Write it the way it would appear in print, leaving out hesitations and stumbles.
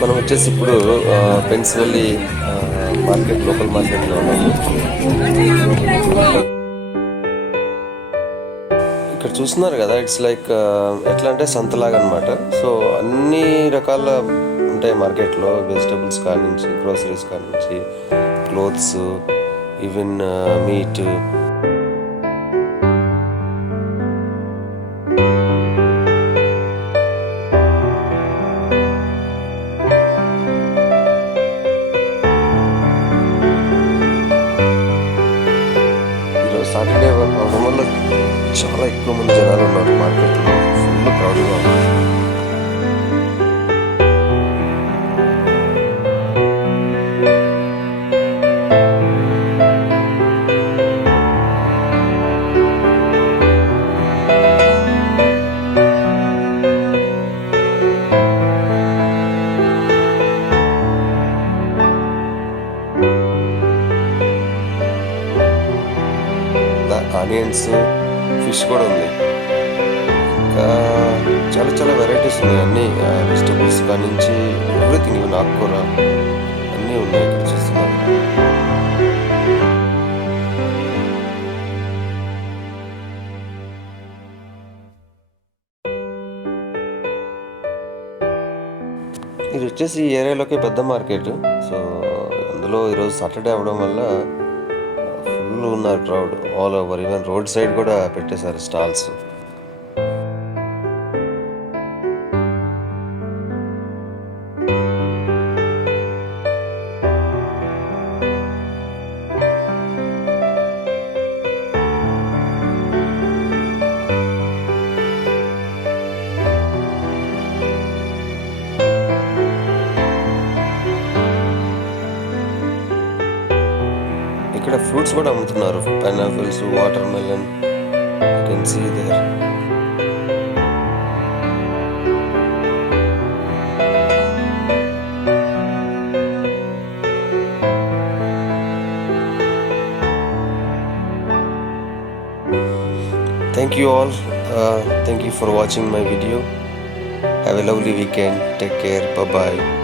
మనం వచ్చేసి ఇప్పుడు పెన్సివెల్లి మార్కెట్, లోకల్ మార్కెట్లో ఉన్నాము. ఇక్కడ చూస్తున్నారు కదా, ఇట్స్ లైక్ ఎట్లా అంటే సంతలాగా అనమాట. సో అన్ని రకాల ఉంటాయి మార్కెట్లో, వెజిటబుల్స్ కాడి నుంచి, గ్రోసరీస్ కాడి నుంచి, క్లోత్స్, ఈవెన్ మీట్. సాటర్డే అవడం వల్ల చాలా ఎక్కువ మంది జనాలు ఉన్నారు మార్కెట్లో. ఫుల్ క్రౌడ్గా ఉంది. ఆనియన్స్, ఫిష్ కూడా ఉంది. ఇంకా చాలా చాలా వెరైటీస్ ఉన్నాయి. అన్నీ వెజిటబుల్స్ కాడి నుంచి ఎవ్రీథింగ్, ఇవి ఆకుకూర అన్నీ ఉన్నాయి ఇక్కడ చూస్తున్నారు. ఇది వచ్చేసి ఈ ఏరియాలోకి పెద్ద మార్కెట్. సో అందులో ఈరోజు సాటర్డే అవ్వడం వల్ల ఫుల్ ఉన్నారు crowd all over. Even road side కూడా పెట్టేశారు స్టాల్స్. ఇక్కడ ఫ్రూట్స్ కూడా అమ్ముతున్నారు. Pineapples, watermelon, you can see there. Thank you all. Thank you for watching my video. Have a lovely weekend. Take care. Bye bye.